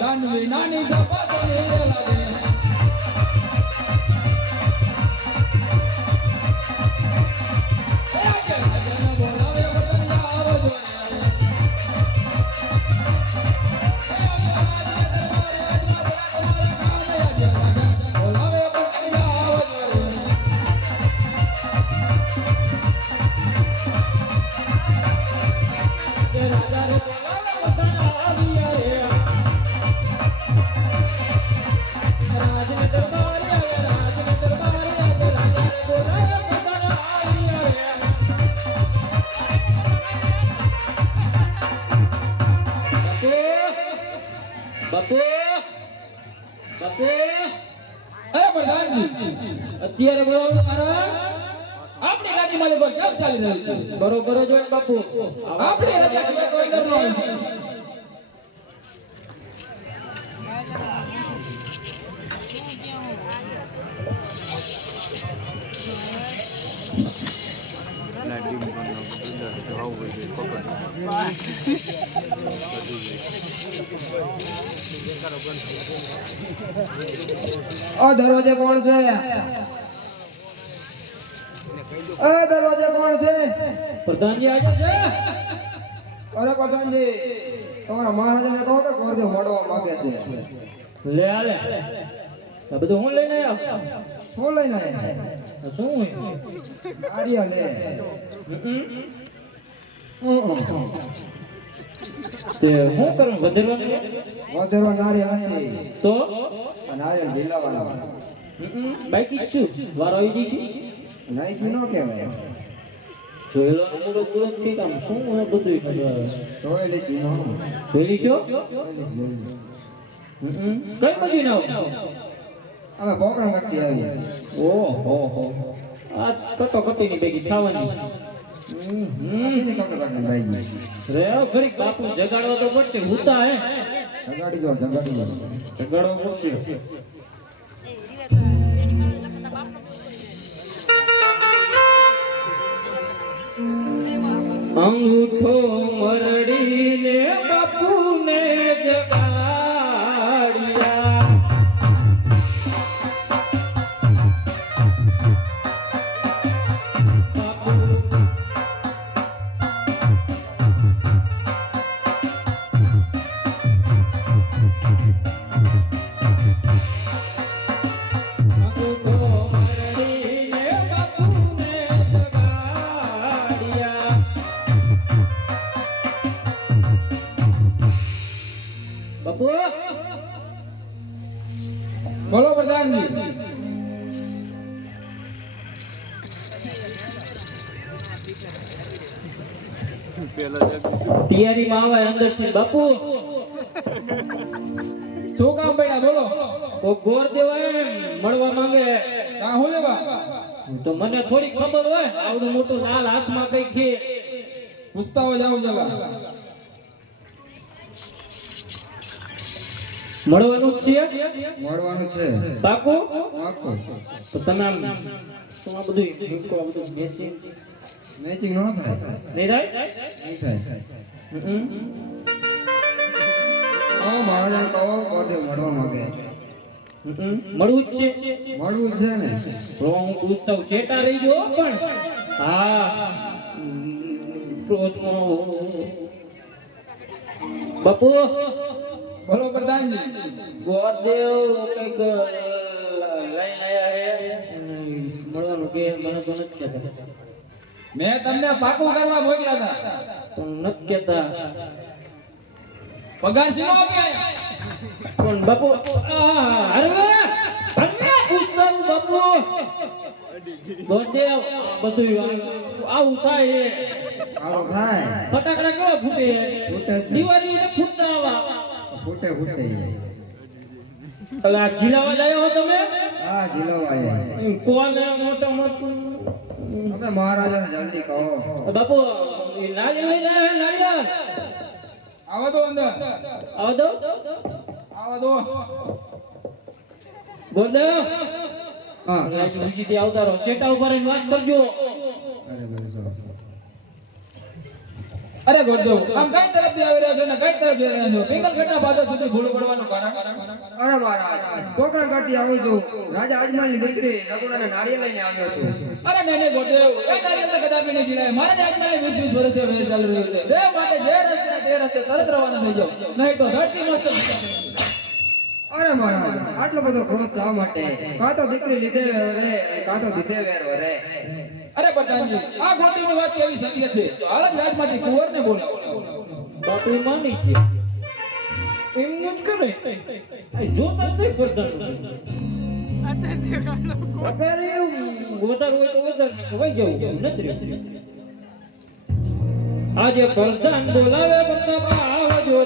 దాని వినాని గొప్ప અત્યારે બોલાવું કારણ આપણી ગાડી માલિક પર કેમ ચાલી રહ્યું છે? બરોબર જ હોય ને બાપુ. આપણી રજા સિવાય કોઈ ઘર ન હોય. ઓ દરવાજે કોણ છે? ઓ દરવાજે કોણ છે? પ્રધાનજી આજે છે? અરે પ્રધાનજી તમારા મહારાજાને કહો કે ગોરદે મળવા માંગે છે. લે આલે આ બધું હું લઈને આવ્યો? શું લઈને આવ્યા શું હોય? આર્ય લે હમ. હમ, હમ. તે હું કરું? વધેરો વધેરો નારે નથી તો? નારે ઢીલાવાળા. બાકી જ વાર આવી જઈશ નાઈકી નો કહેવાય. જોયેલો મૂળો તુરંતથી કામ શું મને બધું જોયેલી છે જોયેલી છો? છે. કઈ બધી ના અમે બોકરા વચ્ચે આવી ઓહો. હો આજ કટો કટીની ભેગી થવાની. રે ઘડી બાપુ જગાડવા તો પડશે હુતા હે. જગાડી દો જગાડી દો. જગાડવા પડશે. અંગૂઠો મરડીને બાપુને જગાડ્યા. તૈયારીમાં આવે અંદરથી બાપુ. શું કામ પડ્યા બોલો? તો ગોર દેવાય મળવા માંગે? કા હું લેવા? તો મને થોડી ખબર હોય આવડું મોટું લાલ હાથમાં કઈ છે પૂછતા હોય જાવ. જલા મળવાનું છે? મળવાનું છે. બાપુ? તો તમે તો આ બધું મૂકો, આ બધું મેચિંગ. મેચિંગ ન થાય. નહીં થાય? નહીં થાય. ઓ મહારાજાને કહો ગોરદે મળવા માંગે મળવું જ છે. મળવું છે ને. તો હું પૂછતા હું રહી ગયો પણ? હા. બાપુ. બોલો પ્રધાનજી. કંઈક કે મને તો નથી કહેતા. મેં તમને પાકું કરવા મોકલ્યા હતા. પણ નથી કહેતા. પગાર શું આપે પણ બાપુ હરવે પૂછતા હું બાપુ. ગોરદેવ બધું આવું થાય. આવો થાય. ફટાકડા કેવા ફૂટે? દિવાળી ફૂટતા આવા. ફૂટે ફૂટે. એટલે આ ખીલાવા જાય હો તમે? હા જીલવાય કોને મોટા મોટું તમે મહારાજાને જલ્દી કહો. બાપુ નારિયેળ લઈને આવ્યા નારિયેળ આવા દો અંદર. આવો દો આવા દો બોલ હા. બીજી આવતા રહો. શેટા ઉપર વાત કરજો. અરે, ગોરદેવ આમ કઈ તરફથી આવી રહ્યા છો ને કઈ તરફ જઈ રહ્યા છો? પિંગલ ઘટના બાદ સુધી ભૂલ પડવાનું કારણ? અરે મહારાજ કોકણ કાઢી આવું છું. રાજા અજમાલની દીકરી રઘુડાને નારિયેલ લઈને આવ્યો છું. અરે નહીં નહીં ગોરદેવ એ નારિયેલ તો કદાપી નહીં જીરાય મારે આજમાં વીસ વીસ વર્ષે વેર ચાલી રહ્યું છે. રે માટે જે રસ્તે તે રસ્તે તરત રવાના થઈ જાવ નહીં તો ધરતી મસ્ત અરે મહારાજ આટલો બધો ક્રોધ શા માટે કાં તો દીકરી લીધે રે કાં તો દીધે વેર વરે પ્રધાનજી આ ખોટી વાત કેવી સત્ય છે? તો રાજમાંથી કુંવર ને બોલાવો. બાપુ માની છે એમનું જ કરે જોતા જ પ્રધાન આજે પ્રધાન બોલાવે બધા આવજો